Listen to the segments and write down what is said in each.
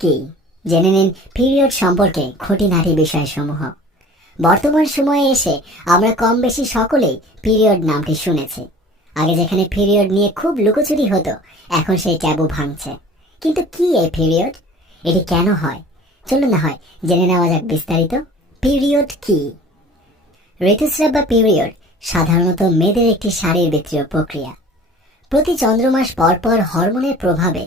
কি? জেনে নিন, পিরিয়ড সম্পর্কে খুঁটিনাটি বিষয়সমূহ। বর্তমান সময়ে এসে আমরা কম বেশি সকলেই পিরিয়ড নামটি শুনেছি। আগে যেখানে পিরিয়ড নিয়ে খুব লুকোচুরি হতো, এখন সেই ট্যাবু ভাঙছে। কিন্তু কি এই পিরিয়ড? এটি কেন হয়? চলুন না হয়, জেনে নেওয়া যাক বিস্তারিত। পিরিয়ড কি? ঋতুস্রাব বা পিরিয়ড সাধারণত মেয়েদের একটি শারীরবৃত্তীয় প্রক্রিয়া। প্রতি চন্দ্রমাস পর পর হরমোনের প্রভাবে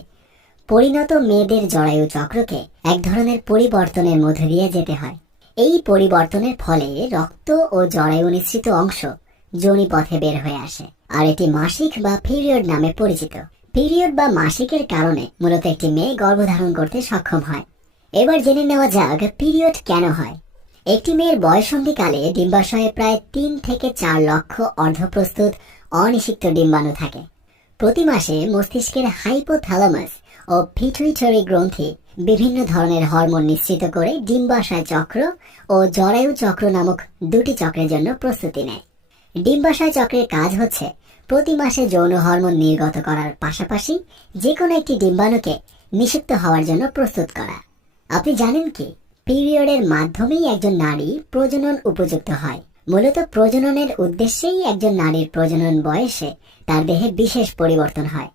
পরিণত মেয়েদের জরায়ু চক্রকে এক ধরনের পরিবর্তনের মধ্যে দিয়ে যেতে হয়। এই পরিবর্তনের ফলে রক্ত ও জরায়ু নিঃসৃত অংশ যোনি পথে বের হয়ে আসে, আর এটি মাসিক বা পিরিয়ড নামে পরিচিত। পিরিয়ড বা মাসিকের কারণে মূলত একটি মেয়ে গর্ভধারণ করতে সক্ষম হয়। এবার জেনে নেওয়া যাক পিরিয়ড কেন হয়। একটি মেয়ের বয়সন্ধিকালে ডিম্বাশয়ে প্রায় তিন থেকে চার লক্ষ অর্ধপ্রস্তুত অনিষিক্ত ডিম্বাণু থাকে। প্রতি মাসে মস্তিষ্কের হাইপোথ্যালামাস ও পিটুইটারি গ্রন্থি বিভিন্ন ধরনের হরমোন নিশ্চিত করে ডিম্বাশয় চক্র ও জরায়ু চক্র নামক দুটি চক্রের জন্য প্রস্তুতি নেয়। ডিম্বাশয় চক্রের কাজ হচ্ছে প্রতি মাসে যৌন হরমোন নির্গত করার পাশাপাশি যে কোনো একটি ডিম্বাণুকে নিষিক্ত হওয়ার জন্য প্রস্তুত করা। আপনি জানেন কি? পিরিয়ডের মাধ্যমেই একজন নারী প্রজনন উপযুক্ত হয়। মূলত প্রজননের উদ্দেশ্যেই একজন নারীর প্রজনন বয়সে তার দেহে বিশেষ পরিবর্তন হয়।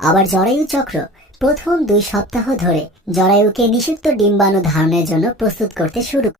আবার জরায়ু চক্র প্রথম দুই সপ্তাহ ধরে জরায়ুকে নিষিদ্ধ ডিম্বাণু ধারণের জন্য প্রস্তুত করতে শুরু